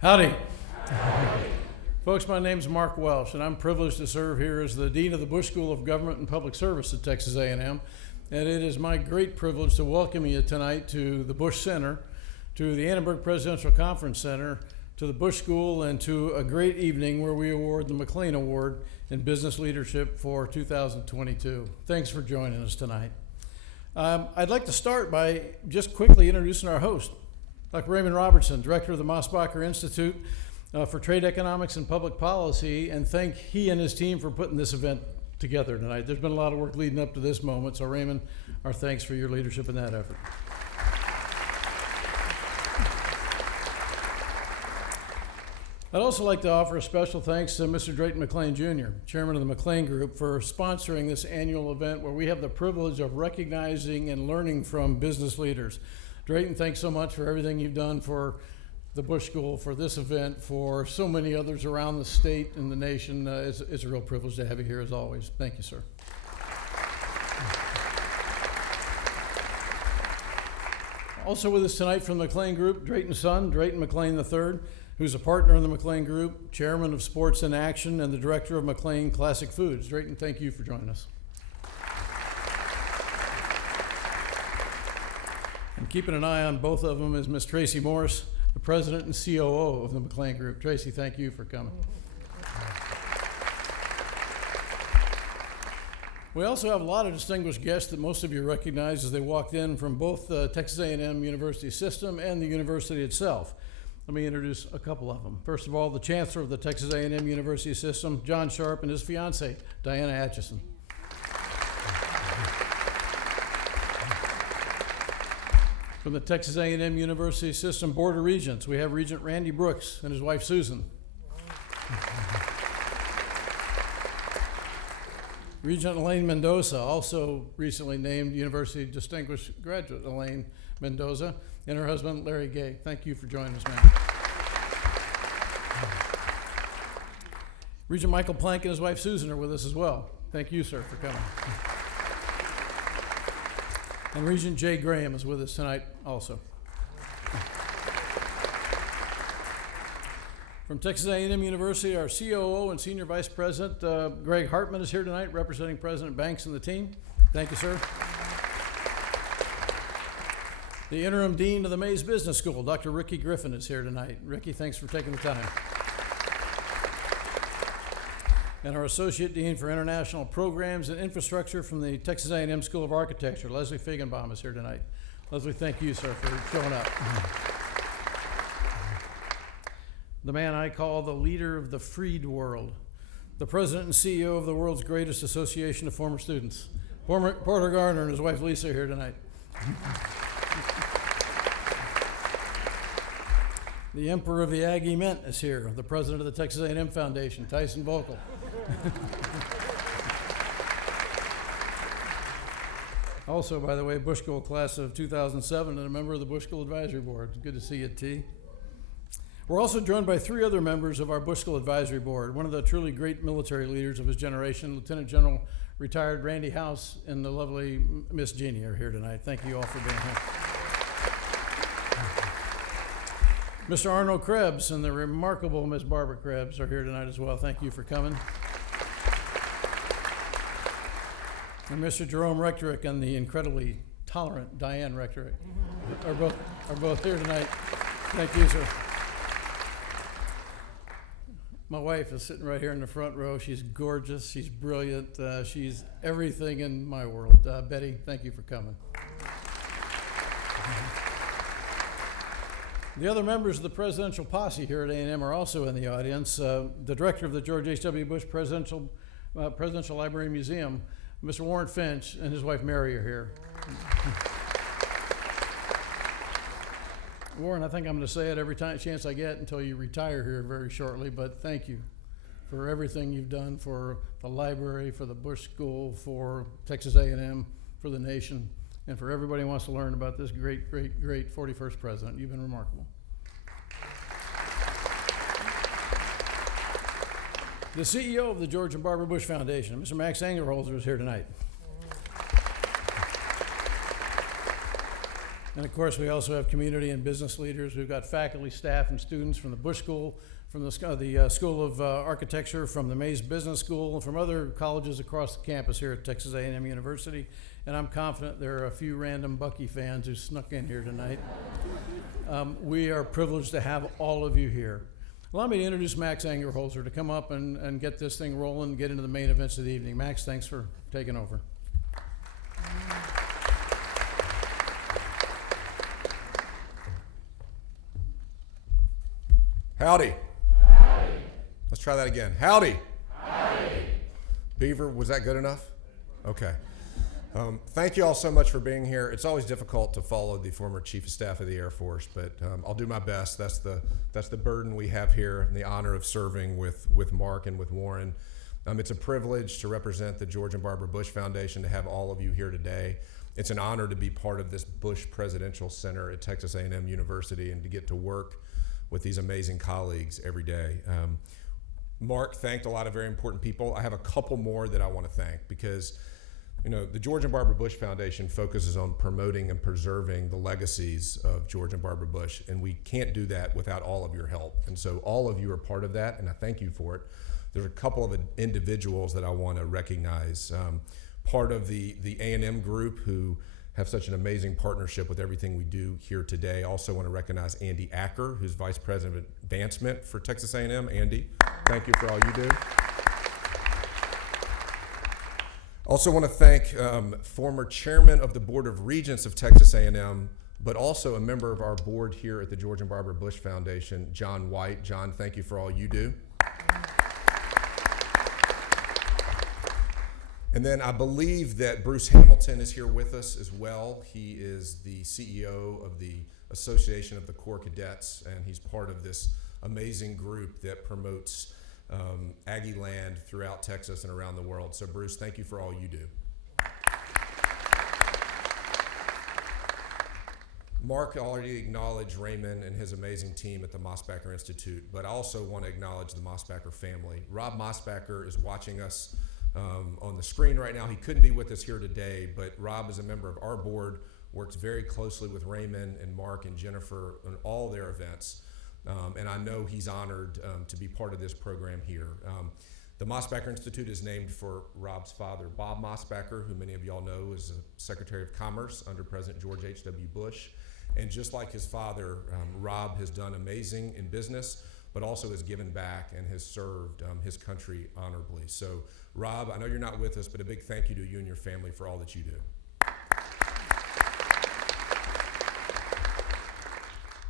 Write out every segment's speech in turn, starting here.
Howdy. Folks, my name's Mark Welsh, and I'm privileged to serve here as the Dean of the Bush School of Government and Public Service at Texas A&M. And it is my great privilege to welcome you tonight to the Bush Center, to the Annenberg Presidential Conference Center, to the Bush School, and to a great evening where we award the McLane Award in Business Leadership for 2022. Thanks for joining us tonight. I'd like to start by just quickly introducing our host, Dr. Raymond Robertson, Director of the Mosbacher Institute for Trade Economics and Public Policy, and thank he and his team for putting this event together tonight. There's been a lot of work leading up to this moment, so Raymond, our thanks for your leadership in that effort. I'd also like to offer a special thanks to Mr. Drayton McLane Jr., Chairman of the McLane Group, for sponsoring this annual event where we have the privilege of recognizing and learning from business leaders. Drayton, thanks so much for everything you've done for the Bush School, for this event, for so many others around the state and the nation. It's a real privilege to have you here as always. Thank you, sir. Also with us tonight from the McLane Group, Drayton's son, Drayton McLane III, who's a partner in the McLane Group, Chairman of Sports in Action, and the Director of McLane Classic Foods. Drayton, thank you for joining us. And keeping an eye on both of them is Miss Tracy Morris, the President and COO of the McLane Group. Tracy, thank you for coming. We also have a lot of distinguished guests that most of you recognize as they walked in from both the Texas A&M University system and the university itself. Let me introduce a couple of them. First of all, the Chancellor of the Texas A&M University system, John Sharp, and his fiancée, Diana Atchison. From the Texas A&M University System Board of Regents, we have Regent Randy Brooks and his wife Susan. Regent Elaine Mendoza, also recently named University Distinguished Graduate Elaine Mendoza, and her husband Larry Gay. Thank you for joining us, man. Regent Michael Plank and his wife Susan are with us as well. Thank you, sir, for coming. And Regent Jay Graham is with us tonight also. From Texas A&M University, our COO and Senior Vice President, Greg Hartman, is here tonight, representing President Banks and the team. Thank you, sir. The Interim Dean of the Mays Business School, Dr. Ricky Griffin, is here tonight. Ricky, thanks for taking the time. And our Associate Dean for International Programs and Infrastructure from the Texas A&M School of Architecture, Leslie Feigenbaum, is here tonight. Leslie, thank you, sir, for showing up. The man I call the leader of the freed world, the President and CEO of the world's greatest association of former students, Porter Garner and his wife Lisa are here tonight. The Emperor of the Aggie Mint is here, the President of the Texas A&M Foundation, Tyson Volkel. Also, by the way, Bush School class of 2007 and a member of the Bush School Advisory Board. Good to see you, T. We're also joined by three other members of our Bush School Advisory Board. One of the truly great military leaders of his generation, Lieutenant General retired Randy House, and the lovely Miss Jeannie are here tonight. Thank you all for being here. Mr. Arnold Krebs and the remarkable Miss Barbara Krebs are here tonight as well. Thank you for coming. And Mr. Jerome Rectorick and the incredibly tolerant Diane Rectorick are both here tonight. Thank you, sir. My wife is sitting right here in the front row. She's gorgeous. She's brilliant. She's everything in my world. Betty, thank you for coming. The other members of the presidential posse here at A&M are also in the audience. The director of the George H.W. Bush Presidential Library and Museum, Mr. Warren Finch, and his wife Mary are here. Warren, I think I'm going to say it every chance I get until you retire here very shortly, but thank you for everything you've done for the library, for the Bush School, for Texas A&M, for the nation, and for everybody who wants to learn about this great, great, great 41st president. You've been remarkable. The CEO of the George and Barbara Bush Foundation, Mr. Max Angerholzer, is here tonight. And of course, we also have community and business leaders. We've got faculty, staff, and students from the Bush School, from the School of Architecture, from the Mays Business School, and from other colleges across the campus here at Texas A&M University. And I'm confident there are a few random Buc-ee fans who snuck in here tonight. We are privileged to have all of you here. Allow me to introduce Max Angerholzer to come up and get this thing rolling and get into the main events of the evening. Max, thanks for taking over. Howdy. Howdy. Let's try that again. Howdy. Howdy. Beaver, was that good enough? Okay. Thank you all so much for being here. It's always difficult to follow the former Chief of Staff of the Air Force, but I'll do my best. That's the burden we have here and the honor of serving with Mark and with Warren. It's a privilege to represent the George and Barbara Bush Foundation, to have all of you here today. It's an honor to be part of this Bush Presidential Center at Texas A&M University and to get to work with these amazing colleagues every day. Mark thanked a lot of very important people. I have a couple more that I want to thank because, you know, the George and Barbara Bush Foundation focuses on promoting and preserving the legacies of George and Barbara Bush, and we can't do that without all of your help. And so all of you are part of that, and I thank you for it. There's a couple of individuals that I want to recognize. Part of the A&M group who have such an amazing partnership with everything we do here today. Also want to recognize Andy Acker, who's Vice President of Advancement for Texas A&M. Andy, thank you for all you do. Also want to thank former Chairman of the Board of Regents of Texas A&M, but also a member of our board here at the George and Barbara Bush Foundation, John White. John, thank you for all you do. And then I believe that Bruce Hamilton is here with us as well. He is the CEO of the Association of the Corps Cadets, and he's part of this amazing group that promotes Aggie land throughout Texas and around the world. So Bruce, thank you for all you do. Mark already acknowledged Raymond and his amazing team at the Mosbacher Institute, but I also want to acknowledge the Mosbacher family. Rob Mosbacher is watching us on the screen right now. He couldn't be with us here today, but Rob is a member of our board, works very closely with Raymond and Mark and Jennifer on all their events. And I know he's honored to be part of this program here. The Mosbacher Institute is named for Rob's father, Bob Mosbacher, who many of y'all know is the Secretary of Commerce under President George H.W. Bush. And just like his father, Rob has done amazing in business, but also has given back and has served his country honorably. So Rob, I know you're not with us, but a big thank you to you and your family for all that you do.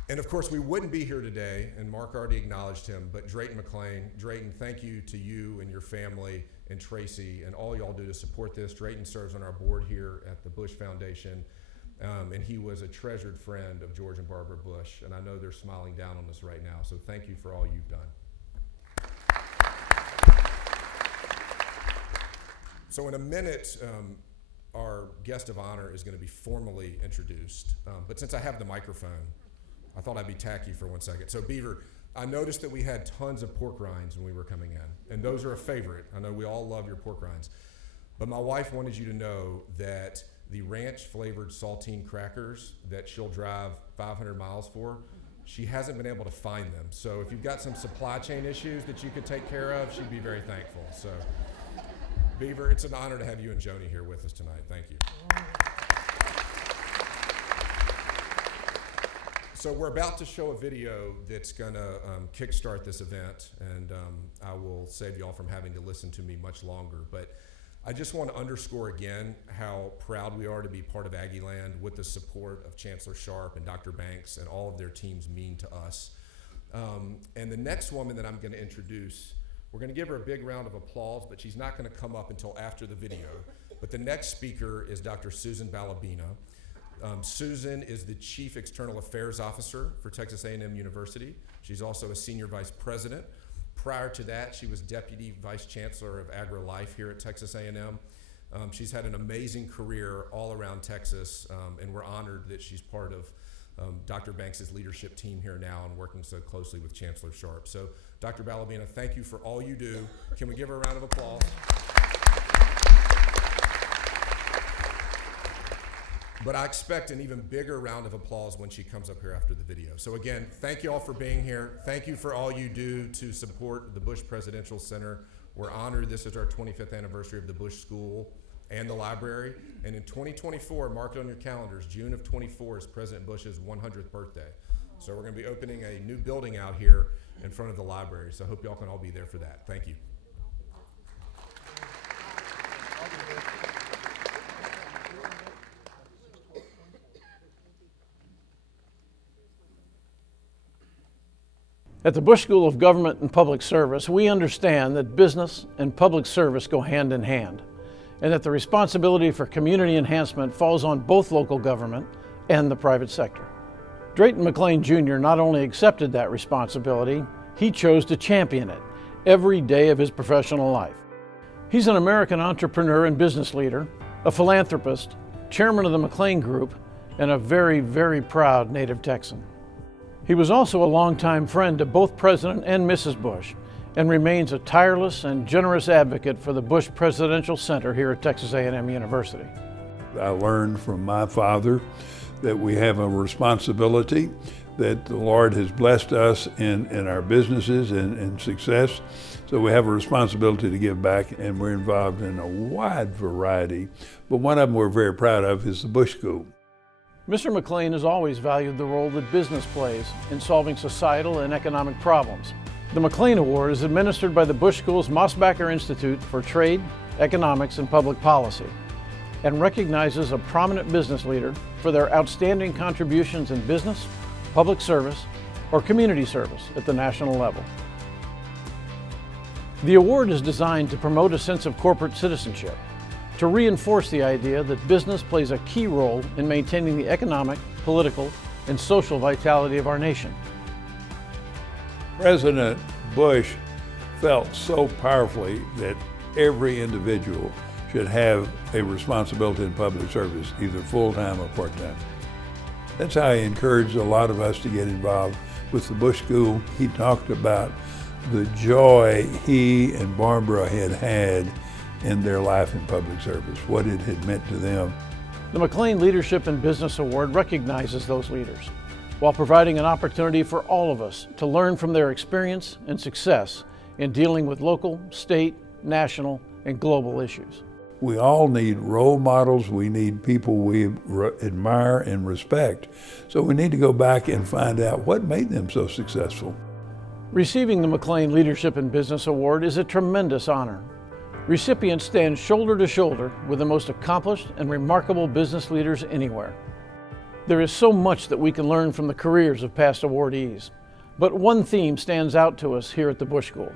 And of course, we wouldn't be here today, and Mark already acknowledged him, but Drayton McLane. Drayton, thank you to you and your family and Tracy and all y'all do to support this. Drayton serves on our board here at the Bush Foundation, and he was a treasured friend of George and Barbara Bush, and I know they're smiling down on us right now, so thank you for all you've done. So in a minute, our guest of honor is going to be formally introduced, but since I have the microphone, I thought I'd be tacky for 1 second. So Beaver, I noticed that we had tons of pork rinds when we were coming in, and those are a favorite. I know we all love your pork rinds, but my wife wanted you to know that the ranch-flavored saltine crackers that she'll drive 500 miles for, she hasn't been able to find them. So if you've got some supply chain issues that you could take care of, she'd be very thankful. So Beaver, it's an honor to have you and Joni here with us tonight. Thank you. So we're about to show a video that's gonna kickstart this event, and I will save y'all from having to listen to me much longer, but I just want to underscore again how proud we are to be part of Aggieland with the support of Chancellor Sharp and Dr. Banks and all of their teams mean to us. And the next woman that I'm going to introduce, we're going to give her a big round of applause, but she's not going to come up until after the video. But the next speaker is Dr. Susan Balabina. Susan is the Chief External Affairs Officer for Texas A&M University. She's also a Senior Vice President. Prior to that, she was Deputy Vice Chancellor of Agri-Life here at Texas A&M. She's had an amazing career all around Texas, and we're honored that she's part of Dr. Banks' leadership team here now and working so closely with Chancellor Sharp. So, Dr. Balabina, thank you for all you do. Can we give her a round of applause? But I expect an even bigger round of applause when she comes up here after the video. So again, thank you all for being here. Thank you for all you do to support the Bush Presidential Center. We're honored this is our 25th anniversary of the Bush School and the library. And in 2024, mark it on your calendars, June of 24 is President Bush's 100th birthday. So we're gonna be opening a new building out here in front of the library. So I hope y'all can all be there for that. Thank you. At the Bush School of Government and Public Service, we understand that business and public service go hand in hand, and that the responsibility for community enhancement falls on both local government and the private sector. Drayton McLane Jr. not only accepted that responsibility, he chose to champion it every day of his professional life. He's an American entrepreneur and business leader, a philanthropist, chairman of the McLane Group, and a very, very proud native Texan. He was also a longtime friend to both President and Mrs. Bush, and remains a tireless and generous advocate for the Bush Presidential Center here at Texas A&M University. I learned from my father that we have a responsibility, that the Lord has blessed us in our businesses and success. So we have a responsibility to give back, and we're involved in a wide variety. But one of them we're very proud of is the Bush School. Mr. McLane has always valued the role that business plays in solving societal and economic problems. The McLane Award is administered by the Bush School's Mosbacher Institute for Trade, Economics, and Public Policy, and recognizes a prominent business leader for their outstanding contributions in business, public service, or community service at the national level. The award is designed to promote a sense of corporate citizenship, to reinforce the idea that business plays a key role in maintaining the economic, political, and social vitality of our nation. President Bush felt so powerfully that every individual should have a responsibility in public service, either full-time or part-time. That's how he encouraged a lot of us to get involved with the Bush School. He talked about the joy he and Barbara had had in their life in public service, what it had meant to them. The McLane Leadership in Business Award recognizes those leaders, while providing an opportunity for all of us to learn from their experience and success in dealing with local, state, national, and global issues. We all need role models. We need people we admire and respect. So we need to go back and find out what made them so successful. Receiving the McLane Leadership in Business Award is a tremendous honor. Recipients stand shoulder to shoulder with the most accomplished and remarkable business leaders anywhere. There is so much that we can learn from the careers of past awardees, but one theme stands out to us here at the Bush School,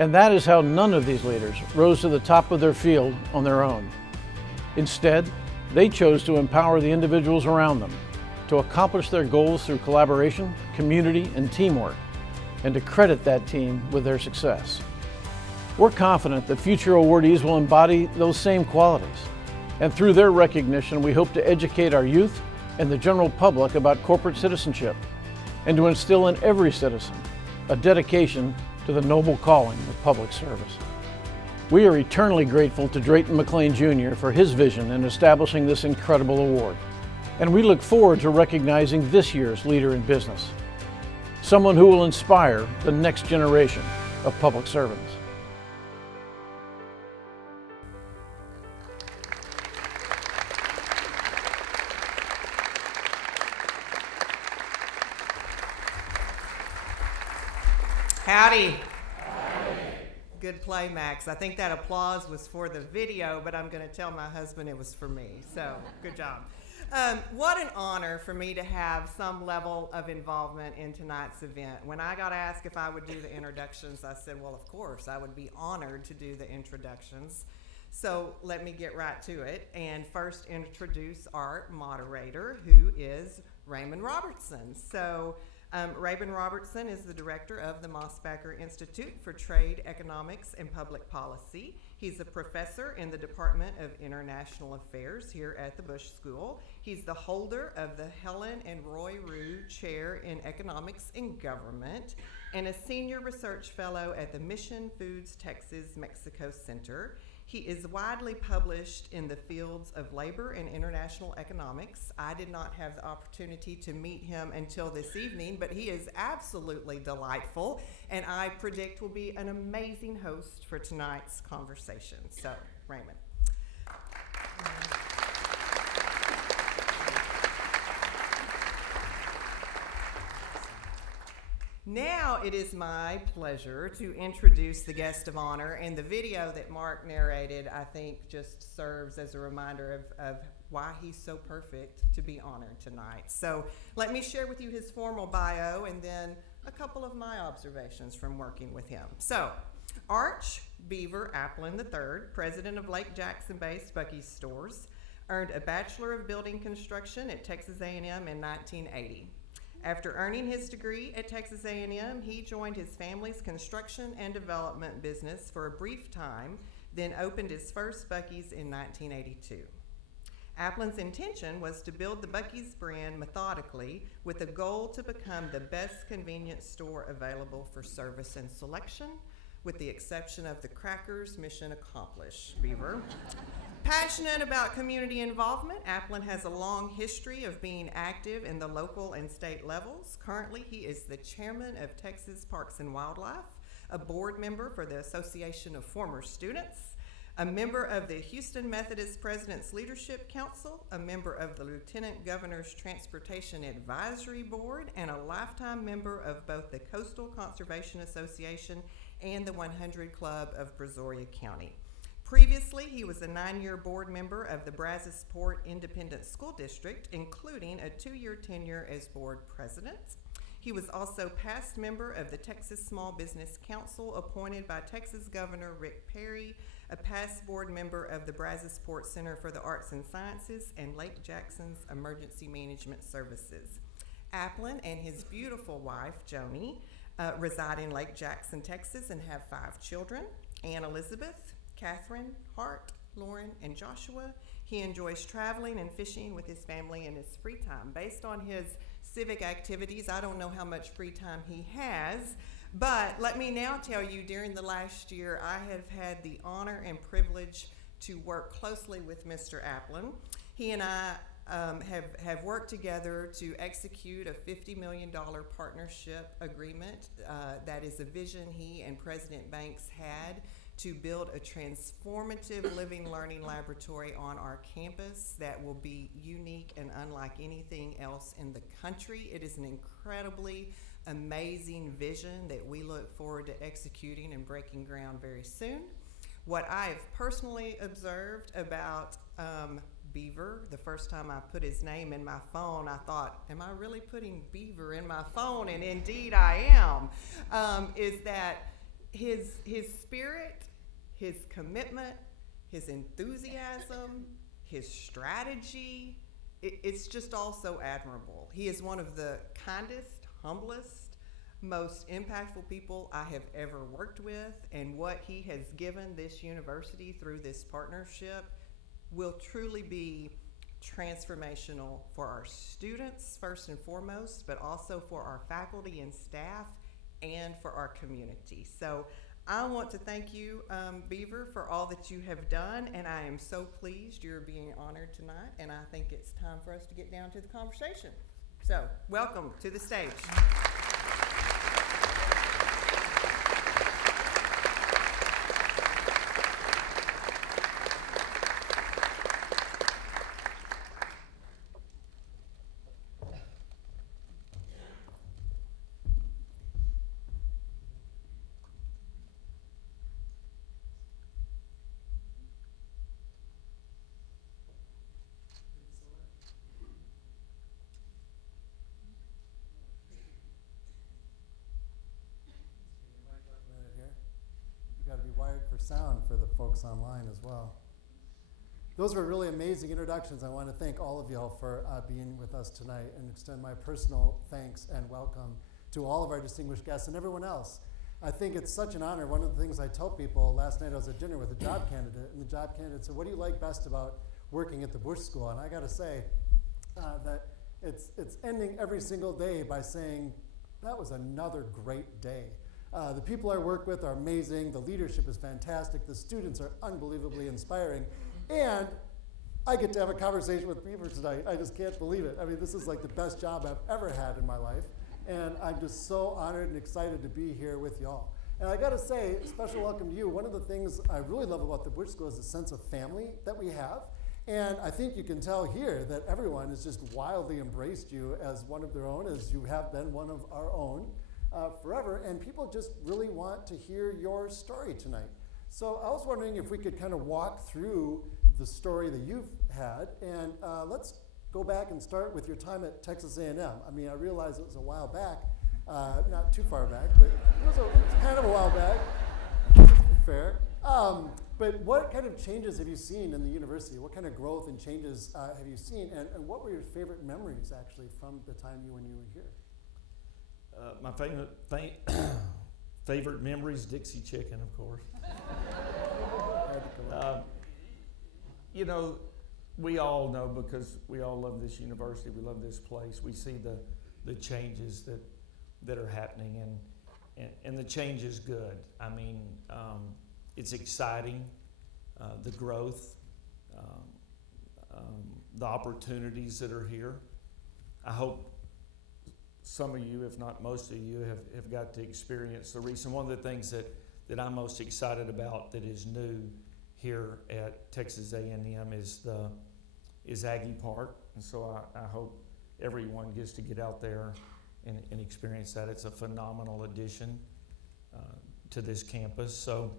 and that is how none of these leaders rose to the top of their field on their own. Instead, they chose to empower the individuals around them, to accomplish their goals through collaboration, community, and teamwork, and to credit that team with their success. We're confident that future awardees will embody those same qualities, and through their recognition, we hope to educate our youth and the general public about corporate citizenship, and to instill in every citizen a dedication to the noble calling of public service. We are eternally grateful to Drayton McLane Jr. for his vision in establishing this incredible award, and we look forward to recognizing this year's leader in business, someone who will inspire the next generation of public servants. Howdy. Good play, Max. I think that applause was for the video, but I'm going to tell my husband it was for me. So, good job. What an honor for me to have some level of involvement in tonight's event. When I got asked if I would do the introductions, I said, well, of course, I would be honored to do the introductions. So let me get right to it and first introduce our moderator, who is Raymond Robertson. So Raymond Robertson is the director of the Mosbacher Institute for Trade, Economics, and Public Policy. He's a professor in the Department of International Affairs here at the Bush School. He's the holder of the Helen and Roy Rood Chair in Economics and Government and a senior research fellow at the Mission Foods Texas Mexico Center. He is widely published in the fields of labor and international economics. I did not have the opportunity to meet him until this evening, but he is absolutely delightful, and I predict will be an amazing host for tonight's conversation. So, Raymond. Now it is my pleasure to introduce the guest of honor, and the video that Mark narrated, I think, just serves as a reminder of why he's so perfect to be honored tonight. So let me share with you his formal bio and then a couple of my observations from working with him. So, Arch Beaver Aplin III, president of Lake Jackson-based Buc-ee stores, earned a Bachelor of Building Construction at Texas A&M in 1980. After earning his degree at Texas A&M, he joined his family's construction and development business for a brief time, then opened his first Buc-ee's in 1982. Aplin's intention was to build the Buc-ee's brand methodically with a goal to become the best convenience store available for service and selection, with the exception of the crackers. Mission accomplished, Beaver. Passionate about community involvement, Aplin has a long history of being active in the local and state levels. Currently, he is the chairman of Texas Parks and Wildlife, a board member for the Association of Former Students, a member of the Houston Methodist President's Leadership Council, a member of the Lieutenant Governor's Transportation Advisory Board, and a lifetime member of both the Coastal Conservation Association and the 100 Club of Brazoria County. Previously, he was a 9-year board member of the Brazosport Independent School District, including a 2-year tenure as board president. He was also past member of the Texas Small Business Council, appointed by Texas Governor Rick Perry, a past board member of the Brazosport Center for the Arts and Sciences, and Lake Jackson's Emergency Management Services. Aplin and his beautiful wife, Joni, reside in Lake Jackson, Texas, and have 5 children: Ann Elizabeth, Catherine, Hart, Lauren, and Joshua. He enjoys traveling and fishing with his family in his free time. Based on his civic activities, I don't know how much free time he has, but let me now tell you, during the last year, I have had the honor and privilege to work closely with Mr. Aplin. He and I have worked together to execute a $50 million partnership agreement. That is a vision he and President Banks had to build a transformative living learning laboratory on our campus that will be unique and unlike anything else in the country. It is an incredibly amazing vision that we look forward to executing and breaking ground very soon. What I have personally observed about Beaver, the first time I put his name in my phone, I thought, am I really putting Beaver in my phone? And indeed I am, is that his spirit, his commitment, his enthusiasm, his strategy, it's just all so admirable. He is one of the kindest, humblest, most impactful people I have ever worked with, and what he has given this university through this partnership will truly be transformational for our students, first and foremost, but also for our faculty and staff and for our community. So I want to thank you, Beaver, for all that you have done, and I am so pleased you're being honored tonight, and I think it's time for us to get down to the conversation. So, welcome to the stage. Sound for the folks online as well. Those were really amazing introductions. I want to thank all of y'all for being with us tonight and extend my personal thanks and welcome to all of our distinguished guests and everyone else. I think it's such an honor. One of the things I tell people, last night I was at dinner with a job candidate, and the job candidate said, what do you like best about working at the Bush School? And I got to say that it's ending every single day by saying, that was another great day. The people I work with are amazing. The leadership is fantastic. The students are unbelievably inspiring. And I get to have a conversation with Beaver tonight. I just can't believe it. I mean, this is like the best job I've ever had in my life. And I'm just so honored and excited to be here with y'all. And I gotta say, special welcome to you. One of the things I really love about the Bush School is the sense of family that we have. And I think you can tell here that everyone has just wildly embraced you as one of their own, as you have been one of our own forever. And people just really want to hear your story tonight. So I was wondering if we could kind of walk through the story that you've had. And let's go back and start with your time at Texas A&M. I mean, I realize it was a while back, not too far back, but it was kind of a while back, fair. But what kind of changes have you seen in the university? What kind of growth and changes have you seen? And what were your favorite memories, actually, from the time when you were here? My favorite memories, Dixie Chicken, of course. You know, we all know, because we all love this university, we love this place, we see the changes that are happening, and the change is good. I mean, it's exciting, the growth, the opportunities that are here. I hope some of you, if not most of you, have got to experience the recent. One of the things that I'm most excited about that is new here at Texas A&M is Aggie Park. And so I hope everyone gets to get out there and experience that. It's a phenomenal addition to this campus. So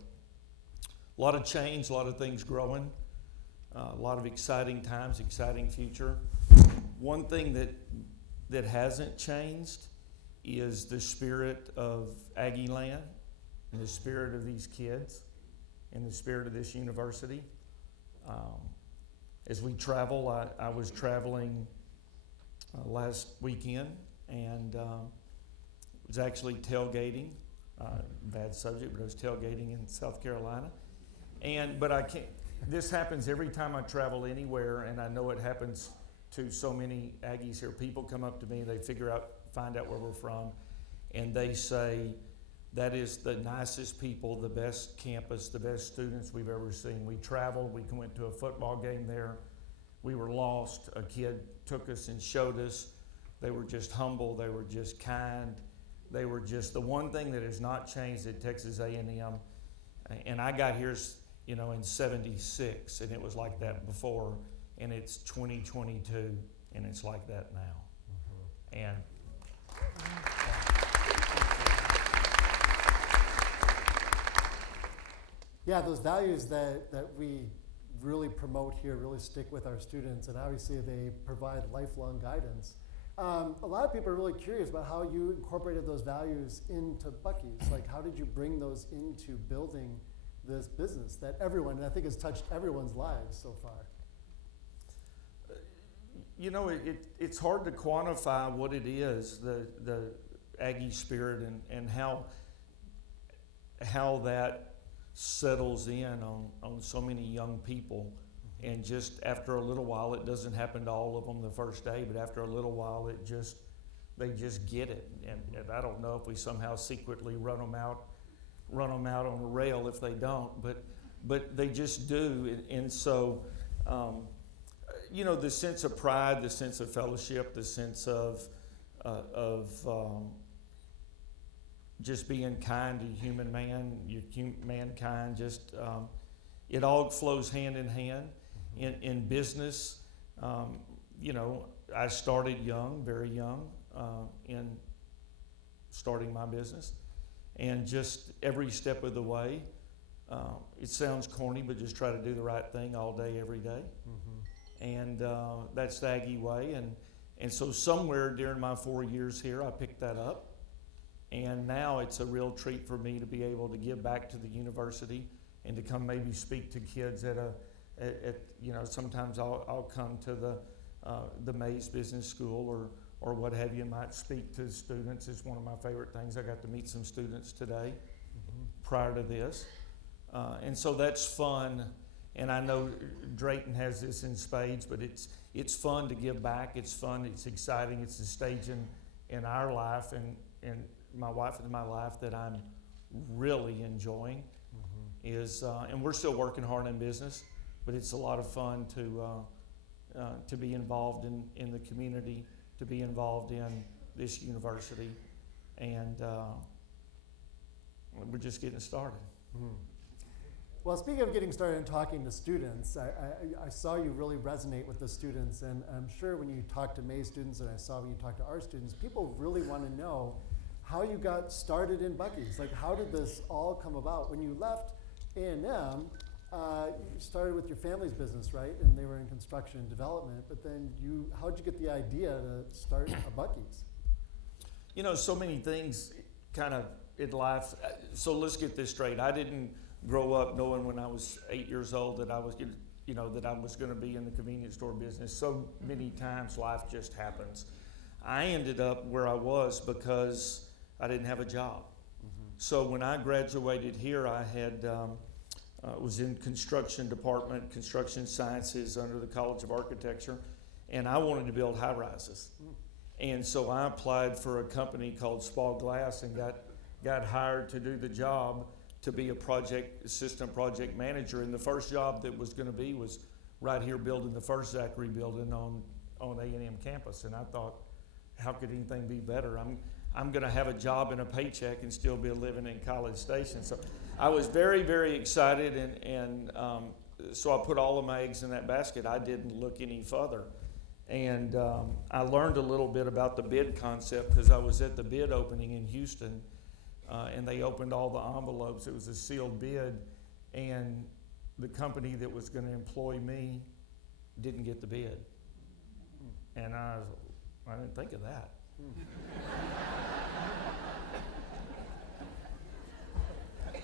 a lot of change, a lot of things growing, a lot of exciting times, exciting future. One thing that hasn't changed is the spirit of Aggie Land and the spirit of these kids and the spirit of this university. As we travel, I was traveling last weekend and was actually tailgating. Bad subject, but I was tailgating in South Carolina. But I can't, this happens every time I travel anywhere, and I know it happens to so many Aggies here. People come up to me, they find out where we're from, and they say, that is the nicest people, the best campus, the best students we've ever seen. We traveled, we went to a football game there. We were lost. A kid took us and showed us. They were just humble, they were just kind. They were just, the one thing that has not changed at Texas A&M, and I got here, you know, in 76, and it was like that before, and it's 2022, and it's like that now. And yeah, those values that we really promote here really stick with our students, and obviously they provide lifelong guidance. A lot of people are really curious about how you incorporated those values into Buc-ee's. Like, how did you bring those into building this business that everyone, and I think has touched everyone's lives so far? You know, it's hard to quantify what it is, the Aggie spirit, and how that settles in on so many young people. And just after a little while, it doesn't happen to all of them the first day, but after a little while, they just get it. And I don't know if we somehow secretly run them out on a rail if they don't, but they just do. And so, you know, the sense of pride, the sense of fellowship, the sense of just being kind to mankind, just it all flows hand in hand. In business, you know, I started young, very young, in starting my business, and just every step of the way, it sounds corny, but just try to do the right thing all day, every day. And that's the Aggie way. And so somewhere during my 4 years here, I picked that up. And now it's a real treat for me to be able to give back to the university and to come maybe speak to kids at you know, sometimes I'll come to the Mays Business School or what have you, might speak to students. It's one of my favorite things. I got to meet some students today prior to this. And so that's fun. And I know Drayton has this in spades, but it's fun to give back. It's fun, it's exciting, it's a stage in our life and my wife and my life that I'm really enjoying is, and we're still working hard in business, but it's a lot of fun to be involved in the community, to be involved in this university, and we're just getting started. Well, speaking of getting started and talking to students, I saw you really resonate with the students, and I'm sure when you talk to May students, and I saw when you talk to our students, people really want to know how you got started in Buc-ee's. Like, how did this all come about? When you left A&M, you started with your family's business, right? And they were in construction and development, but then how'd you get the idea to start a Buc-ee's? You know, so many things kind of in life. So let's get this straight. I didn't grow up knowing when I was 8 years old that I was going to be in the convenience store business. So many times life just happens. I ended up where I was because I didn't have a job. So when I graduated here, I had was in construction department, construction sciences under the College of Architecture, and I wanted to build high rises. And so I applied for a company called Spall Glass and got hired to do the job to be assistant project manager. And the first job that was going to be was right here building the first Zachary building on A&M campus. And I thought, how could anything be better? I'm going to have a job and a paycheck and still be living in College Station. So I was very, very excited, and so I put all of my eggs in that basket. I didn't look any further. And I learned a little bit about the bid concept because I was at the bid opening in Houston, and they opened all the envelopes. It was a sealed bid, and the company that was going to employ me didn't get the bid. And I didn't think of that.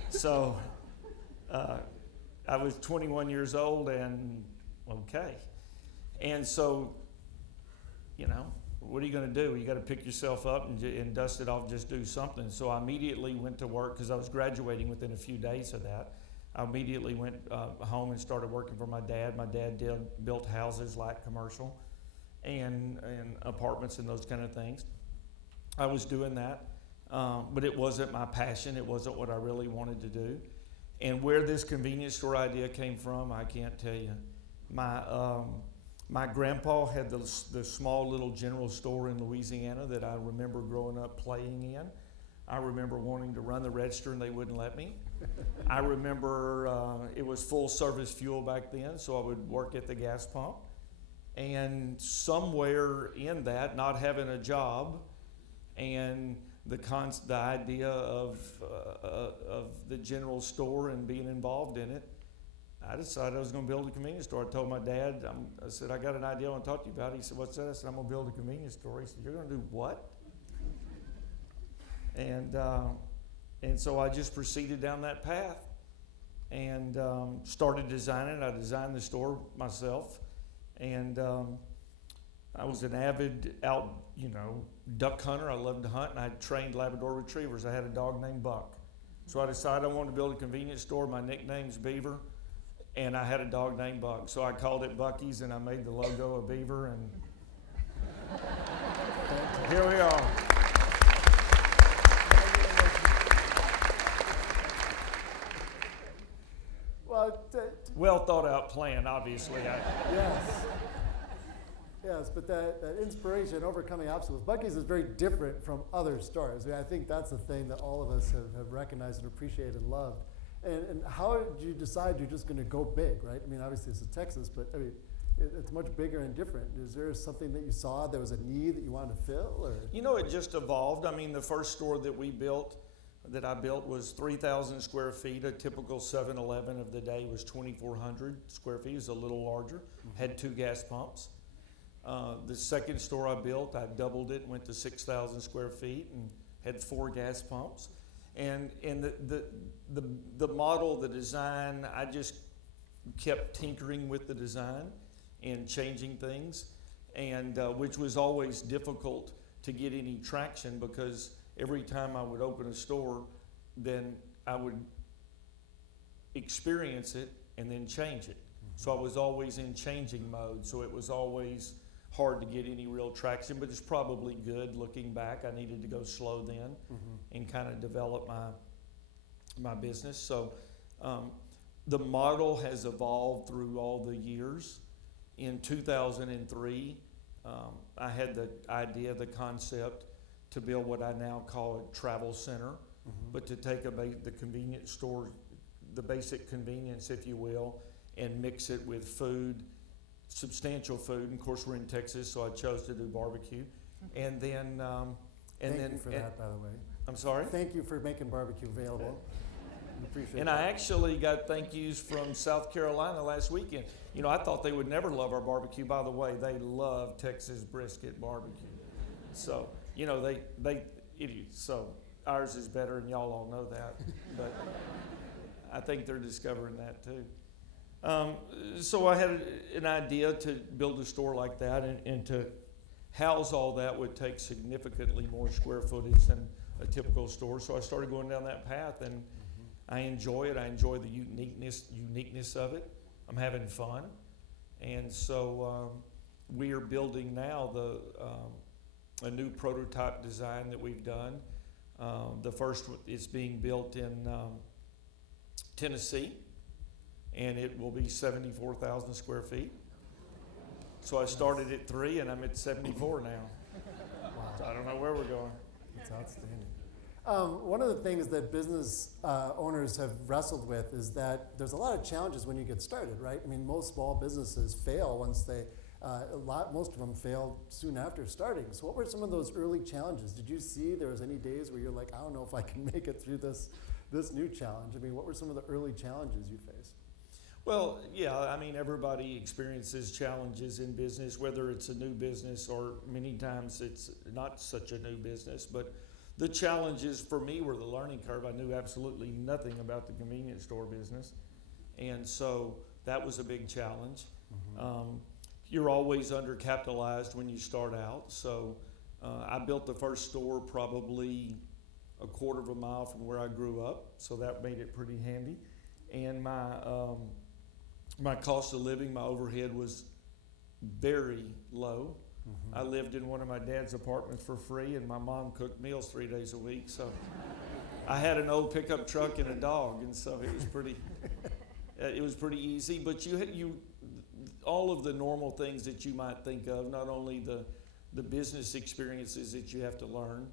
So I was 21 years old, and okay. And so, you know, what are you going to do? You got to pick yourself up and dust it off, just do something. So I immediately went to work because I was graduating within a few days of that. I immediately went home and started working for my dad. My dad built houses, light commercial, and apartments and those kind of things. I was doing that, but it wasn't my passion. It wasn't what I really wanted to do. And where this convenience store idea came from, I can't tell you. My grandpa had the small little general store in Louisiana that I remember growing up playing in. I remember wanting to run the register and they wouldn't let me. I remember it was full service fuel back then, so I would work at the gas pump. And somewhere in that, not having a job and the idea of the general store and being involved in it, I decided I was going to build a convenience store. I told my dad, I said, I got an idea I want to talk to you about. He said, what's that? I said, I'm going to build a convenience store. He said, you're going to do what? And so I just proceeded down that path and started designing. I designed the store myself, and I was an avid duck hunter. I loved to hunt, and I trained Labrador retrievers. I had a dog named Buc. So I decided I wanted to build a convenience store. My nickname's Beaver, and I had a dog named Buc. So I called it Buc-ee's, and I made the logo of Beaver, and here we are. Well thought out plan, obviously. Yes, but that inspiration, overcoming obstacles. Buc-ee's is very different from other stores. I think that's the thing that all of us have recognized and appreciated and loved. And how did you decide you're just going to go big, right? I mean, obviously this is Texas, but I mean, it's much bigger and different. Is there something that you saw, there was a need that you wanted to fill? Or? You know, it just evolved. I mean, the first store that I built was 3,000 square feet. A typical 7-Eleven of the day was 2,400 square feet. It was a little larger, had 2 gas pumps. The second store I built, I doubled it, went to 6,000 square feet and had 4 gas pumps. And the model, the design, I just kept tinkering with the design and changing things, and which was always difficult to get any traction because every time I would open a store, then I would experience it and then change it. So I was always in changing mode, so it was always hard to get any real traction, but it's probably good looking back. I needed to go slow then and kind of develop my business. So the model has evolved through all the years. In 2003, I had the idea, the concept to build what I now call a travel center, but to take the convenience store, the basic convenience, if you will, and mix it with food, substantial food. And of course, we're in Texas, so I chose to do barbecue. And then, Thank you for that, by the way. I'm sorry? Thank you for making barbecue available. We appreciate And that. I actually got thank yous from South Carolina last weekend. You know, I thought they would never love our barbecue. By the way, they love Texas brisket barbecue. So, you know, they idiots. So ours is better, and y'all all know that. But I think they're discovering that too. So I had an idea to build a store like that, and to house all that would take significantly more square footage than a typical store. So I started going down that path, and I enjoy it. I enjoy the uniqueness of it. I'm having fun. And so we are building now a new prototype design that we've done. The first is being built in Tennessee, and it will be 74,000 square feet. So I started at 3, and I'm at 74 now. Wow. So I don't know where we're going. That's outstanding. One of the things that business owners have wrestled with is that there's a lot of challenges when you get started, right? I mean, most small businesses fail once they, most of them fail soon after starting. So what were some of those early challenges? Did you see there was any days where you're like, I don't know if I can make it through this new challenge? I mean, what were some of the early challenges you faced? Well, yeah, I mean, everybody experiences challenges in business, whether it's a new business or many times it's not such a new business. But the challenges for me were the learning curve. I knew absolutely nothing about the convenience store business. And so that was a big challenge. You're always undercapitalized when you start out. So I built the first store probably a quarter of a mile from where I grew up. So that made it pretty handy. And my cost of living, my overhead was very low. I lived in one of my dad's apartments for free, and my mom cooked meals 3 days a week. So I had an old pickup truck and a dog, and so it was pretty easy. But you all of the normal things that you might think of, not only the business experiences that you have to learn,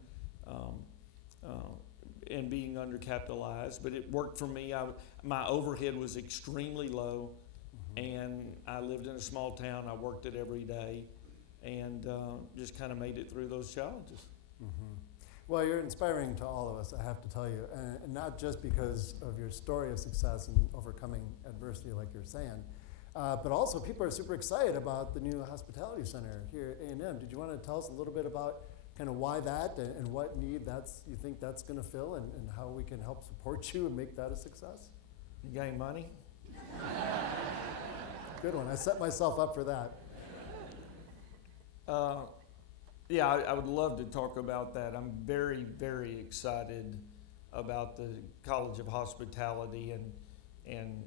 and being undercapitalized, but it worked for me. My overhead was extremely low, and I lived in a small town. I worked it every day, and just kind of made it through those challenges. Well, you're inspiring to all of us, I have to tell you, and not just because of your story of success and overcoming adversity like you're saying, but also people are super excited about the new hospitality center here at A&M. Did you want to tell us a little bit about kind of why that and what need you think that's going to fill, and how we can help support you and make that a success? You gain money? Good one. I set myself up for that. Yeah, I would love to talk about that. I'm very, very excited about the College of Hospitality, and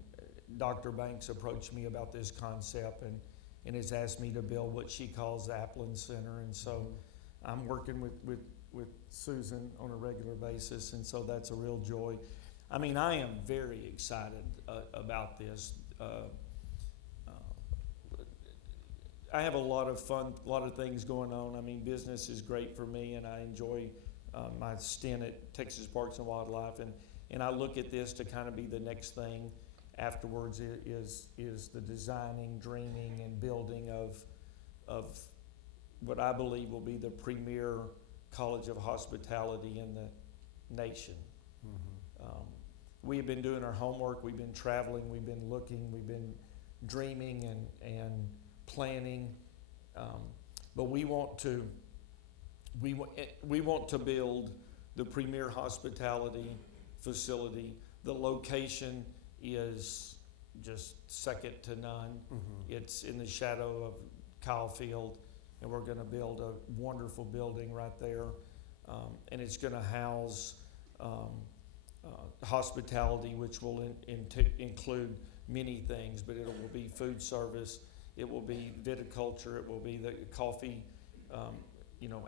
Dr. Banks approached me about this concept and has asked me to build what she calls the Aplin Center, and so I'm working with Susan on a regular basis, and so that's a real joy. I mean, I am very excited about this. I have a lot of fun, a lot of things going on. I mean, business is great for me, and I enjoy my stint at Texas Parks and Wildlife, and I look at this to kind of be the next thing afterwards is the designing, dreaming, and building of what I believe will be the premier College of Hospitality in the nation. We have been doing our homework, we've been traveling, we've been looking, we've been dreaming and planning, but we want to build the premier hospitality facility. The location is just second to none. It's in the shadow of Kyle Field, and we're going to build a wonderful building right there, and it's going to house hospitality, which will include many things, but it will be food service, it will be viticulture, it will be the coffee,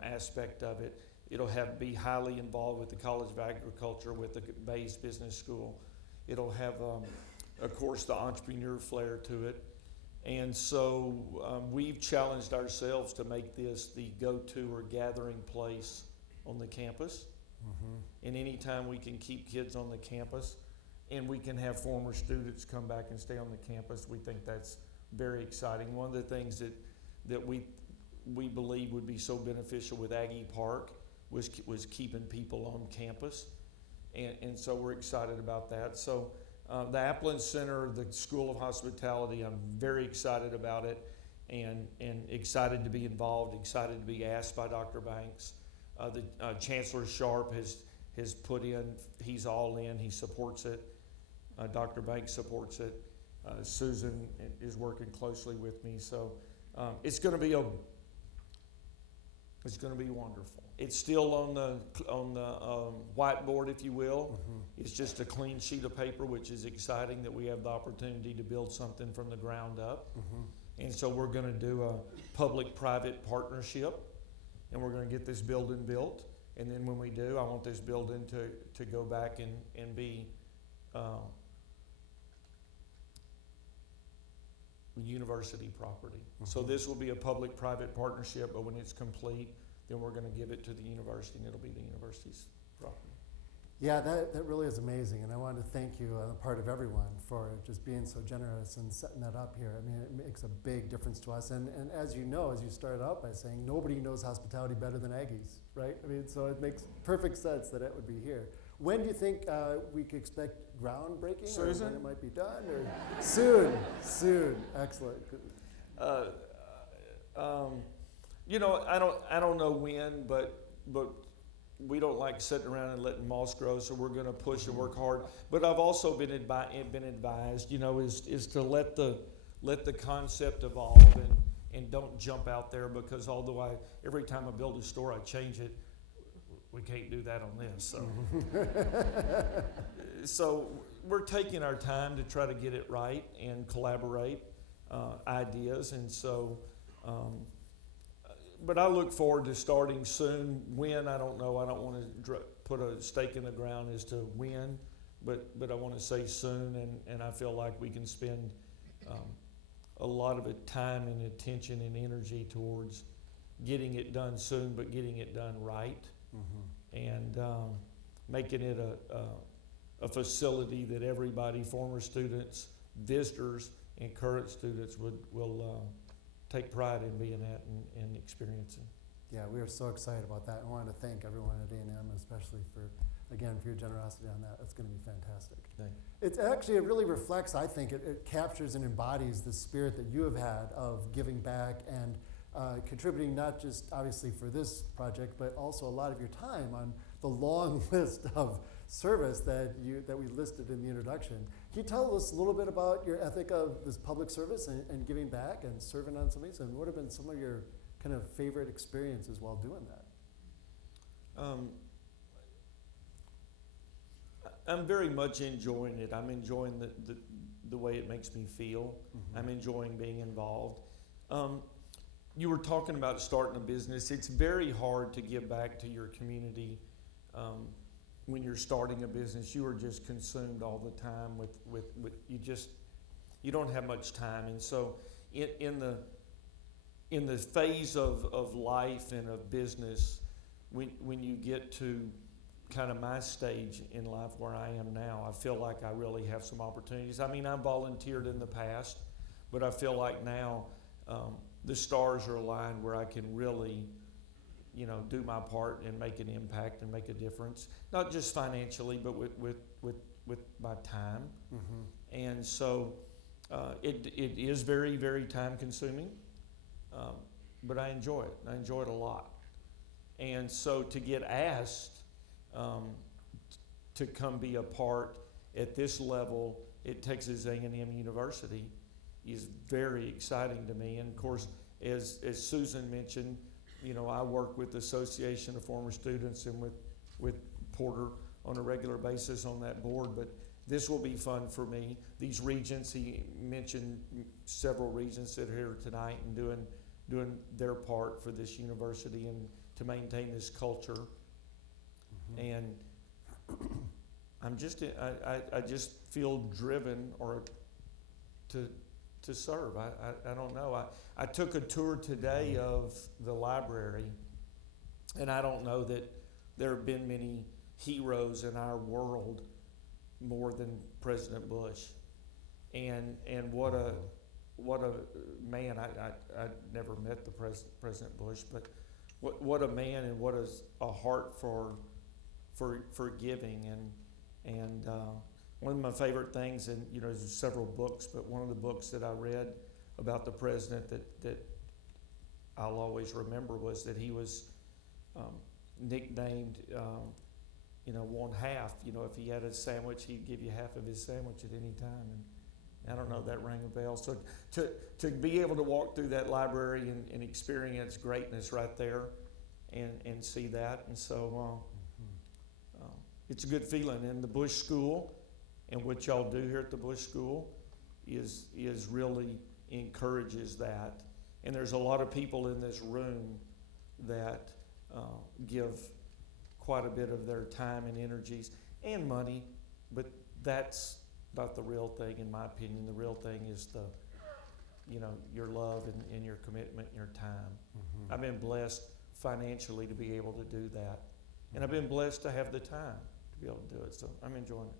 aspect of it. It'll be highly involved with the College of Agriculture, with the Bayes Business School. It'll have, of course, the entrepreneur flair to it. And so we've challenged ourselves to make this the go-to or gathering place on the campus. And anytime we can keep kids on the campus and we can have former students come back and stay on the campus, we think that's very exciting. One of the things that we believe would be so beneficial with Aggie Park was keeping people on campus. And so we're excited about that. So the Aplin Center, the School of Hospitality, I'm very excited about it and excited to be involved, excited to be asked by Dr. Banks. The Chancellor Sharp has put in, he's all in, he supports it. Dr. Banks supports it. Susan is working closely with me. So it's going to be wonderful. It's still on the whiteboard, if you will. It's just a clean sheet of paper, which is exciting that we have the opportunity to build something from the ground up. And so we're going to do a public-private partnership, and we're going to get this building built. And then when we do, I want this building to go back and be university property. So this will be a public-private partnership, but when it's complete, then we're going to give it to the university, and it'll be the university's property. Yeah, that really is amazing, and I wanted to thank you on the part of everyone for just being so generous and setting that up here. I mean, it makes a big difference to us, and as you know, as you started out by saying, nobody knows hospitality better than Aggies, right? I mean, so it makes perfect sense that it would be here. When do you think we could expect groundbreaking, Susan? or when it might be done? Or soon, excellent. You know, I don't know when, but we don't like sitting around and letting moss grow, so we're going to push and work hard. But I've also been advised, you know, is to let the concept evolve and don't jump out there, because although every time I build a store I change it, we can't do that on this. So, so we're taking our time to try to get it right and collaborate ideas, and so. But I look forward to starting soon. When, I don't know. I don't want to put a stake in the ground as to when, but I want to say soon, and I feel like we can spend a lot of time and attention and energy towards getting it done soon, but getting it done right, and making it a facility that everybody, former students, visitors, and current students will take pride in being at and experiencing. Yeah, we are so excited about that. I wanted to thank everyone at A&M, especially for your generosity on that. That's going to be fantastic. It's actually, it really reflects, I think, it captures and embodies the spirit that you have had of giving back and contributing, not just obviously for this project, but also a lot of your time on the long list of service that we listed in the introduction. Can you tell us a little bit about your ethic of this public service and giving back and serving on some of these, and what have been some of your kind of favorite experiences while doing that? I'm very much enjoying it. I'm enjoying the way it makes me feel. I'm enjoying being involved. You were talking about starting a business. It's very hard to give back to your community when you're starting a business. You are just consumed all the time with you don't have much time. And so in the phase of life and of business, when you get to kind of my stage in life where I am now, I feel like I really have some opportunities. I mean, I volunteered in the past, but I feel like now the stars are aligned where I can really, you know, do my part and make an impact and make a difference, not just financially, but with my time. And so it is very, very time consuming, but I enjoy it. I enjoy it a lot. And so to get asked to come be a part at this level at Texas A&M University is very exciting to me. And of course, as Susan mentioned, you know, I work with the Association of Former Students and with Porter on a regular basis on that board, but this will be fun for me. These regents, he mentioned several regents that are here tonight and doing their part for this university and to maintain this culture And I'm just, I just feel driven or to serve. I don't know. I took a tour today of the library, and I don't know that there have been many heroes in our world more than President Bush. And what a man. I never met the President Bush, but what a man, and what a heart for giving. And one of my favorite things, and there's several books, but one of the books that I read about the president that I'll always remember was that he was nicknamed, one half. If he had a sandwich, he'd give you half of his sandwich at any time. And I don't know, that rang a bell. So to be able to walk through that library and experience greatness right there and see that. And so it's a good feeling. And the Bush School and what y'all do here at the Bush School is really encourages that. And there's a lot of people in this room that give quite a bit of their time and energies and money, but that's not the real thing, in my opinion. The real thing is your love and your commitment and your time. I've been blessed financially to be able to do that, and I've been blessed to have the time to be able to do it. So I'm enjoying it.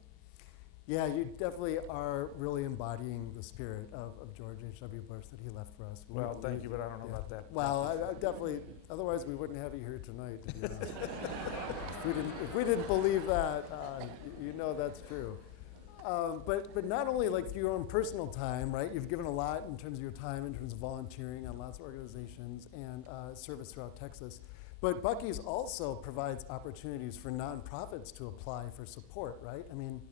Yeah, you definitely are really embodying the spirit of George H.W. Bush that he left for us. Well, thank you, but I don't know about that. Well, I definitely, otherwise we wouldn't have you here tonight, to be honest. If we didn't believe that, that's true. But not only like through your own personal time, right? You've given a lot in terms of your time, in terms of volunteering on lots of organizations and service throughout Texas. But Buc-ee's also provides opportunities for nonprofits to apply for support, right? I mean,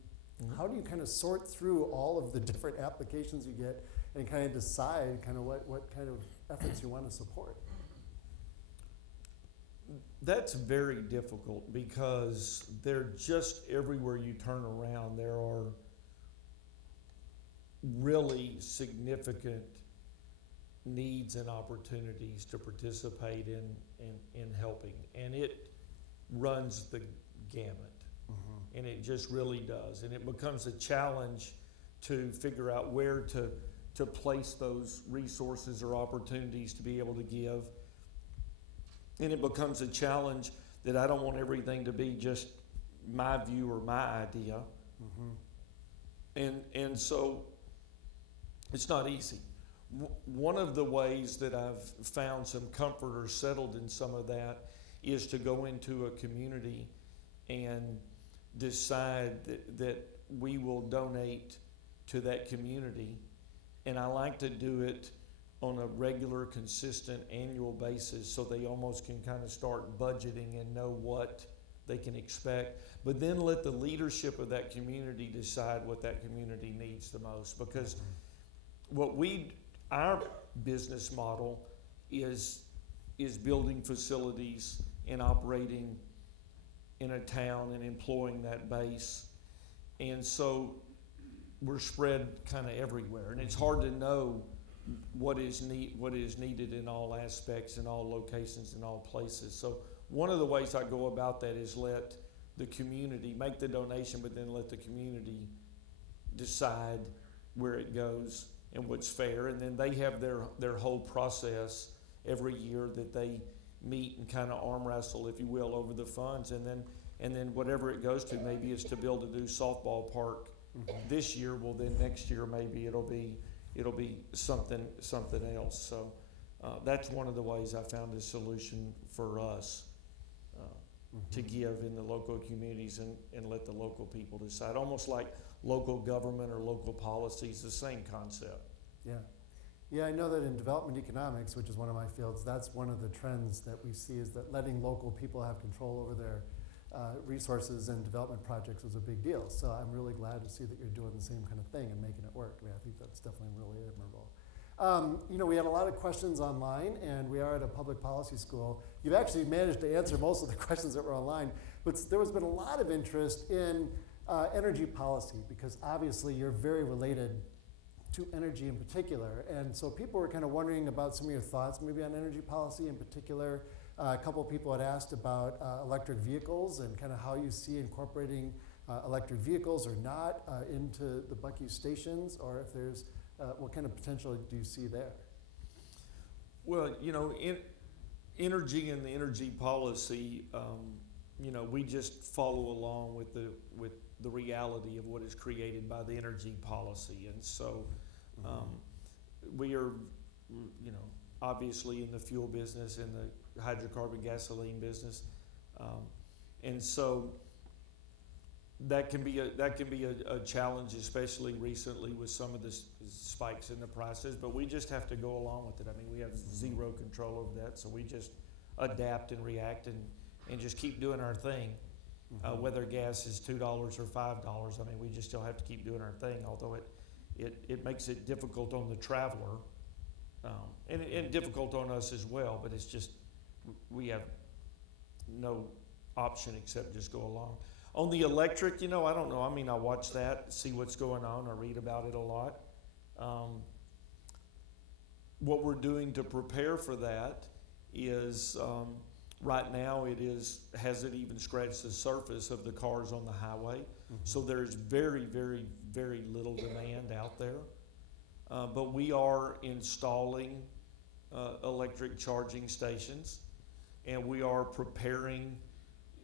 how do you kind of sort through all of the different applications you get and kind of decide kind of what kind of efforts you want to support? That's very difficult because they're just everywhere you turn around. There are really significant needs and opportunities to participate in helping. And it runs the gamut. And it just really does. And it becomes a challenge to figure out where to place those resources or opportunities to be able to give. And it becomes a challenge that I don't want everything to be just my view or my idea. And so it's not easy. One of the ways that I've found some comfort or settled in some of that is to go into a community and decide that we will donate to that community. And I like to do it on a regular, consistent, annual basis so they almost can kind of start budgeting and know what they can expect. But then let the leadership of that community decide what that community needs the most. Because our business model is building facilities and operating in a town and employing that base. And so we're spread kind of everywhere. And it's hard to know what is needed in all aspects, in all locations, in all places. So one of the ways I go about that is let the community make the donation, but then let the community decide where it goes and what's fair. And then they have their whole process every year that they meet and kind of arm wrestle, if you will, over the funds. And then whatever it goes to, maybe it's to build a new softball park this year. Well, then next year maybe it'll be something else. So that's one of the ways I found a solution for us to give in the local communities and let the local people decide. Almost like local government or local policies, the same concept. Yeah, I know that in development economics, which is one of my fields, that's one of the trends that we see is that letting local people have control over their resources and development projects is a big deal. So I'm really glad to see that you're doing the same kind of thing and making it work. I mean, I think that's definitely really admirable. We had a lot of questions online, and we are at a public policy school. You've actually managed to answer most of the questions that were online, but there has been a lot of interest in energy policy because obviously you're very related to energy in particular. And so people were kind of wondering about some of your thoughts maybe on energy policy in particular, A couple people had asked about electric vehicles and kind of how you see incorporating electric vehicles or not into the Buc-ee stations, or if there's, what kind of potential do you see there? Well, you know, energy and the energy policy, you know, we just follow along with the reality of what is created by the energy policy. And so we are, you know, obviously in the fuel business, in the hydrocarbon gasoline business. And so that can be a challenge, especially recently with some of the spikes in the prices, but we just have to go along with it. I mean, we have zero control over that, so we just adapt and react and just keep doing our thing. Whether gas is $2 or $5, I mean, we just still have to keep doing our thing, although it makes it difficult on the traveler, and difficult on us as well, but it's just, we have no option except just go along. On the electric, you know, I don't know. I mean, I watch that, see what's going on. I read about it a lot. What we're doing to prepare for that is, right now hasn't even scratched the surface of the cars on the highway. So there's very, very, very little demand out there. But we are installing electric charging stations, and we are preparing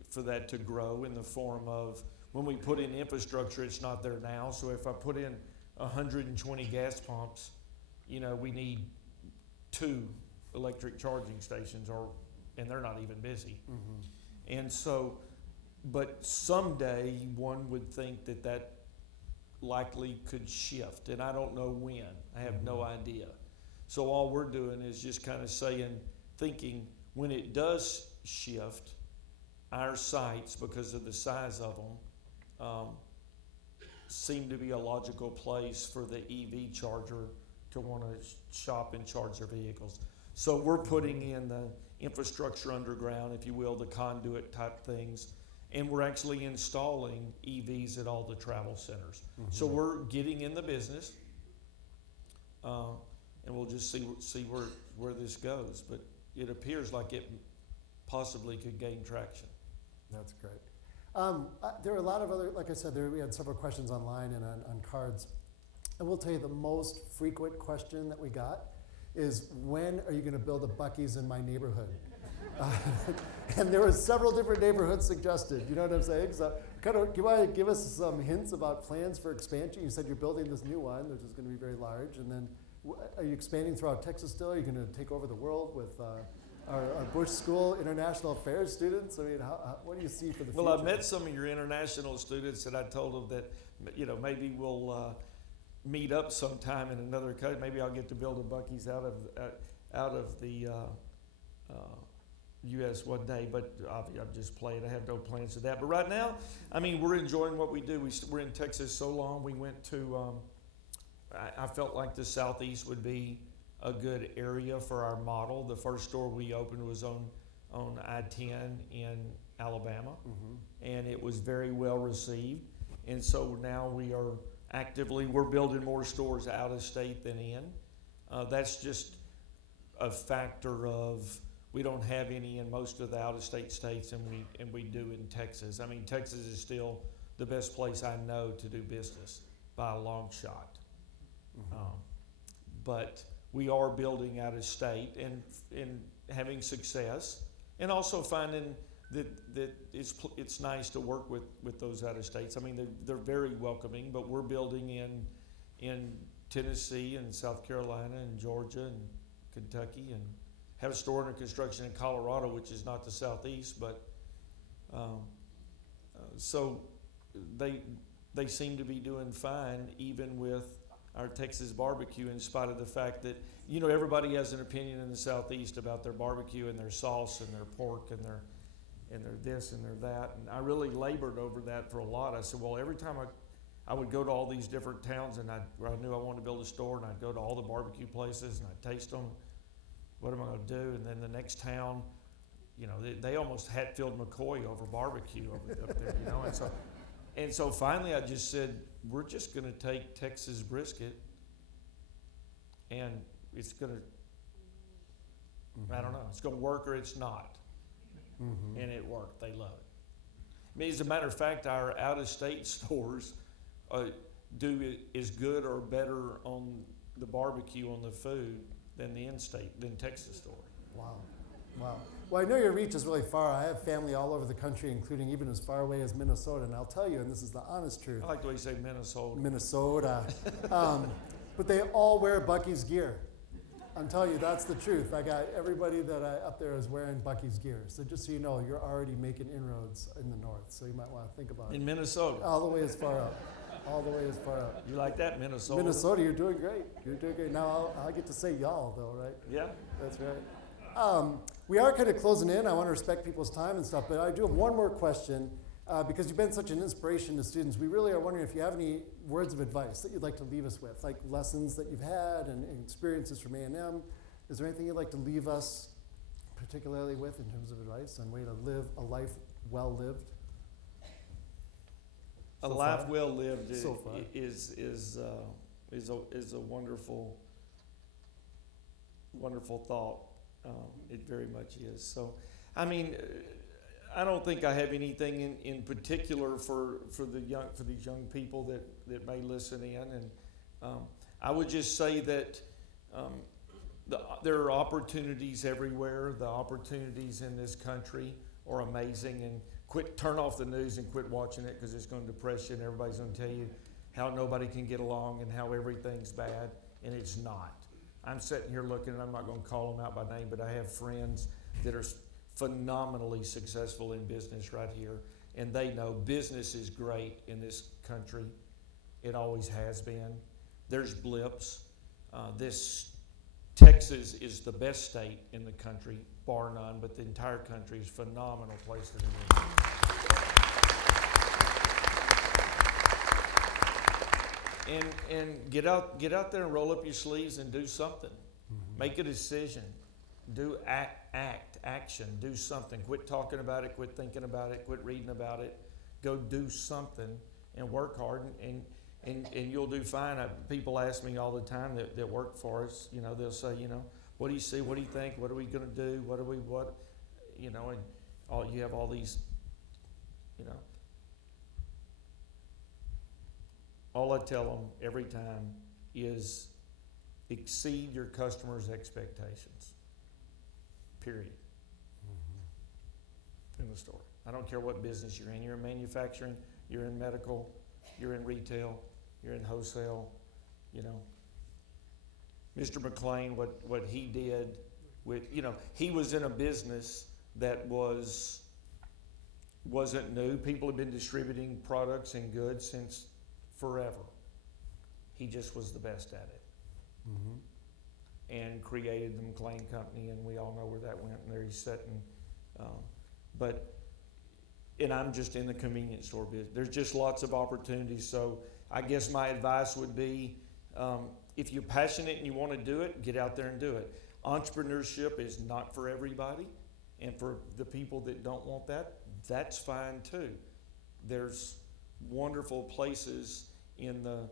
for that to grow in the form of, when we put in infrastructure, it's not there now. So if I put in 120 gas pumps, you know, we need 2 electric charging stations, and they're not even busy. And so, but someday one would think that likely could shift, and I don't know when. I have no idea. So all we're doing is just kind of thinking when it does shift, our sites, because of the size of them, seem to be a logical place for the EV charger to want to shop and charge their vehicles. So we're putting in the infrastructure underground, if you will, the conduit type things, and we're actually installing EVs at all the travel centers. So we're getting in the business, and we'll just see where this goes. But it appears like it possibly could gain traction. That's great. There are a lot of other, like I said, we had several questions online and on cards. I will tell you the most frequent question that we got is, when are you going to build a Buc-ee's in my neighborhood? And there were several different neighborhoods suggested. You know what I'm saying? So, kind of, do you want to give us some hints about plans for expansion? You said you're building this new one, which is going to be very large. And then, are you expanding throughout Texas still? Are you going to take over the world with our Bush School International Affairs students? I mean, what do you see for the future? Well, I met some of your international students, and I told them that, you know, maybe we'll meet up sometime in another country. Maybe I'll get to build a Buc-ee's out of the U.S. one day, but I'm just playing. I have no plans for that. But right now, I mean, we're enjoying what we do. We're in Texas so long. We went to, I felt like the Southeast would be a good area for our model. The first store we opened was on I-10 in Alabama, and it was very well received. And so now we're building more stores out of state than in. That's just a factor of, we don't have any in most of the out-of-state states, and we do in Texas. I mean, Texas is still the best place I know to do business by a long shot. But we are building out of state and having success, and also finding that it's nice to work with those out of states. I mean, they're very welcoming, but we're building in Tennessee and South Carolina and Georgia and Kentucky, and have a store under construction in Colorado, which is not the Southeast, but so they seem to be doing fine, even with our Texas barbecue, in spite of the fact that, you know, everybody has an opinion in the Southeast about their barbecue and their sauce and their pork and their this and their that. And I really labored over that for a lot. I said, well, every time I would go to all these different towns, and I knew I wanted to build a store, and I'd go to all the barbecue places and I'd taste them. What am I going to do? And then the next town, you know, they almost Hatfield McCoy over barbecue up there, you know. And so finally I just said, we're just going to take Texas brisket, and it's going to I don't know. It's going to work or it's not. And it worked. They love it. I mean, as a matter of fact, our out-of-state stores do as good or better on the barbecue, on the food, than the in-state, than Texas store. Wow. Wow. Well, I know your reach is really far. I have family all over the country, including even as far away as Minnesota. And I'll tell you, and this is the honest truth. I like the way you say Minnesota. Minnesota. But they all wear Buc-ee's gear. I'm telling you, that's the truth. I got everybody that up there is wearing Buc-ee's gear. So just so you know, you're already making inroads in the north. So you might want to think about it. In Minnesota. All the way as far up. All the way as far up. You like that, Minnesota? Minnesota, you're doing great. You're doing great. Now I get to say y'all, though, right? Yeah. That's right. We are kind of closing in. I want to respect people's time and stuff, but I do have one more question because you've been such an inspiration to students. We really are wondering if you have any words of advice that you'd like to leave us with, like lessons that you've had and experiences from A&M. Is there anything you'd like to leave us particularly with in terms of advice and way to live a life well lived? A life well lived So far. is a wonderful thought. It very much is. So, I mean, I don't think I have anything in particular for these young people that may listen in, and I would just say that there are opportunities everywhere. The opportunities in this country are amazing, and turn off the news and quit watching it because it's going to depress you, and everybody's going to tell you how nobody can get along and how everything's bad, and it's not. I'm sitting here looking, and I'm not going to call them out by name, but I have friends that are phenomenally successful in business right here, and they know business is great in this country. It always has been. There's blips. Texas is the best state in the country, bar none, but the entire country is a phenomenal place to live. And get out there and roll up your sleeves and do something. Make a decision. Do action. Do something. Quit talking about it. Quit thinking about it. Quit reading about it. Go do something and work hard, and you'll do fine. People ask me all the time that work for us. You know, they'll say, what do you see? What do you think? What are we going to do? And you have all these, all I tell them every time is exceed your customers' expectations. Period. In the store. I don't care what business you're in. You're in manufacturing, you're in medical, you're in retail, you're in wholesale. Mr. McLane, what he did with, he was in a business that wasn't new. People have been distributing products and goods since forever. He just was the best at it. And created the McLane Company, and we all know where that went, and there he's sitting. And I'm just in the convenience store business. There's just lots of opportunities, so I guess my advice would be, if you're passionate and you want to do it, get out there and do it. Entrepreneurship is not for everybody, and for the people that don't want that, that's fine too. There's wonderful places in the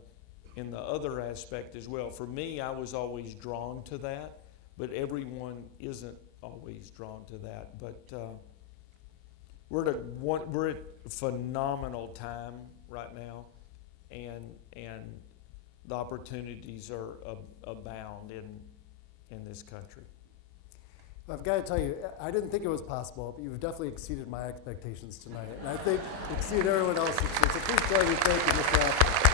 other aspect as well. For me, I was always drawn to that, but everyone isn't always drawn to that. But we're at a phenomenal time right now, and the opportunities are abound in this country. I've got to tell you, I didn't think it was possible, but you've definitely exceeded my expectations tonight, and I think exceeded everyone else's. So please join me in thanking Mr. Aplin.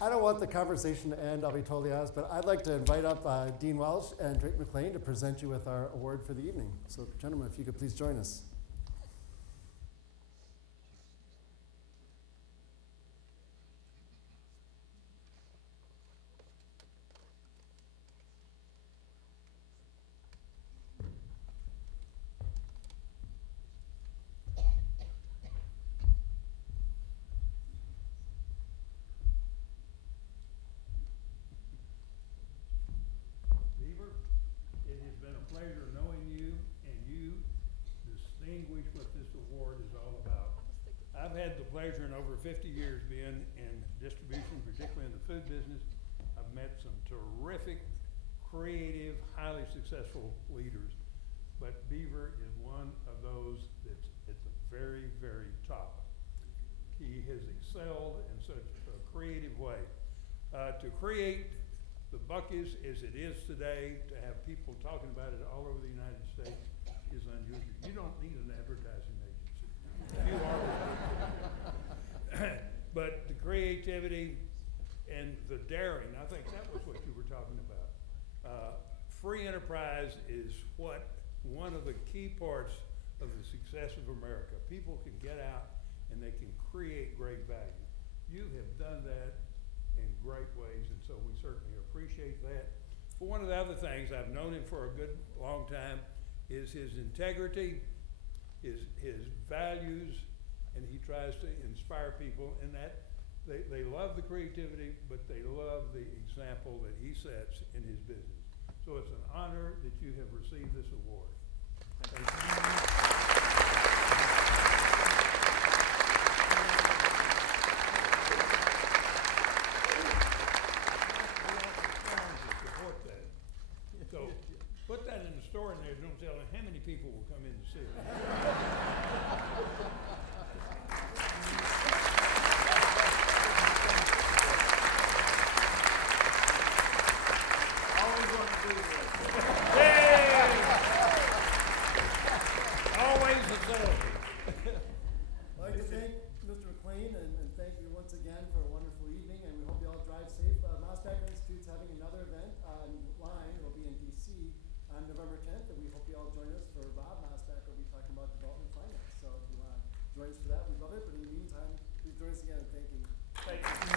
I don't want the conversation to end, I'll be totally honest, but I'd like to invite up Dean Welsh and Drake McLane to present you with our award for the evening. So, gentlemen, if you could please join us. Beaver, it has been a pleasure knowing you and you, the had the pleasure in over 50 years being in distribution, particularly in the food business. I've met some terrific, creative, highly successful leaders, but Beaver is one of those that's at the very, very top. He has excelled in such a creative way. To create the Buc-ee's as it is today, to have people talking about it all over the United States is unusual. You don't need an advertising agency. You are. But the creativity and the daring, I think that was what you were talking about. Free enterprise is one of the key parts of the success of America. People can get out and they can create great value. You have done that in great ways, and so we certainly appreciate that. But one of the other things, I've known him for a good long time, is his integrity, his values, and he tries to inspire people in that. They love the creativity, but they love the example that he sets in his business. So it's an honor that you have received this award. Thank you. So put that in the store in there, don't tell them how many people will come in to see it. Always want to do this. Hey! Always a salesman. I'd like to thank Mr. McLane and thank you once again for a wonderful evening, and we hope you all drive safe. Mosbacher Institute's having another event online. It'll be in DC on November 10th, and we hope you all join us for Rob Mosbacher. We'll be talking about development finance. So if you want to join us for that, we'd love it. But in the meantime, please join us again and thank you. Thank you.